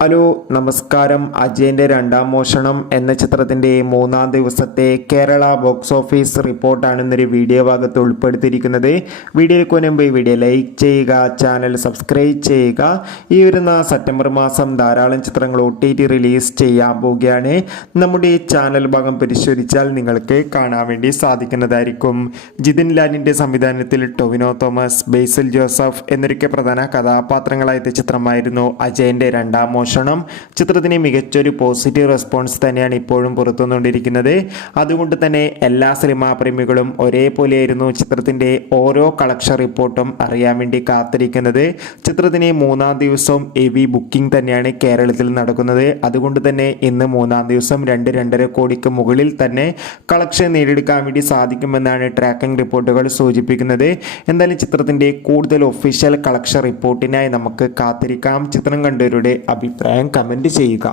Hello നമസ്കാരം. അജയൻ്റെ രണ്ടാം മോഷണം എന്ന ചിത്രത്തിൻ്റെ മൂന്നാം ദിവസത്തെ കേരള ബോക്സ് ഓഫീസ് റിപ്പോർട്ടാണ് ഇന്നൊരു വീഡിയോ ഭാഗത്ത് ഉൾപ്പെടുത്തിയിരിക്കുന്നത്. വീഡിയോയ്ക്ക് മുൻപ് ഈ വീഡിയോ ലൈക്ക് ചെയ്യുക, ചാനൽ സബ്സ്ക്രൈബ് ചെയ്യുക. ഈ വരുന്ന സെപ്റ്റംബർ മാസം ധാരാളം ചിത്രങ്ങൾ OTT റിലീസ് ചെയ്യാൻ പോവുകയാണ്. നമ്മുടെ ഈ ചാനൽ ഭാഗം പരിശോധിച്ചാൽ നിങ്ങൾക്ക് കാണാൻ വേണ്ടി സാധിക്കുന്നതായിരിക്കും. ജിതിൻ ലാലിൻ്റെ സംവിധാനത്തിൽ ടൊവിനോ തോമസ്, ബേസിൽ ജോസഫ് എന്നൊക്കെ പ്രധാന കഥാപാത്രങ്ങളായ ചിത്രമായിരുന്നു അജയൻ്റെ രണ്ടാം മോഷണം. ചിത്രത്തിന് മികച്ചൊരു പോസിറ്റീവ് റെസ്പോൺസ് തന്നെയാണ് ഇപ്പോഴും പുറത്തുവന്നുകൊണ്ടിരിക്കുന്നത്. അതുകൊണ്ട് തന്നെ എല്ലാ സിനിമാ പ്രേമികളും ഒരേപോലെയായിരുന്നു ചിത്രത്തിൻ്റെ ഓരോ കളക്ഷൻ റിപ്പോർട്ടും അറിയാൻ വേണ്ടി കാത്തിരിക്കുന്നത്. ചിത്രത്തിന് മൂന്നാം ദിവസം ഹെവി ബുക്കിംഗ് തന്നെയാണ് കേരളത്തിൽ നടക്കുന്നത്. അതുകൊണ്ട് തന്നെ ഇന്ന് മൂന്നാം ദിവസം 2-2.5 കോടിക്ക് മുകളിൽ തന്നെ കളക്ഷൻ നേടിയെടുക്കാൻ വേണ്ടി സാധിക്കുമെന്നാണ് ട്രാക്കിംഗ് റിപ്പോർട്ടുകൾ സൂചിപ്പിക്കുന്നത്. എന്തായാലും ചിത്രത്തിൻ്റെ കൂടുതൽ ഒഫീഷ്യൽ കളക്ഷൻ റിപ്പോർട്ടിനായി നമുക്ക് കാത്തിരിക്കാം. ചിത്രം കണ്ടവരുടെ അഭിപ്രായം കമൻറ്റ് ചെയ്യുക.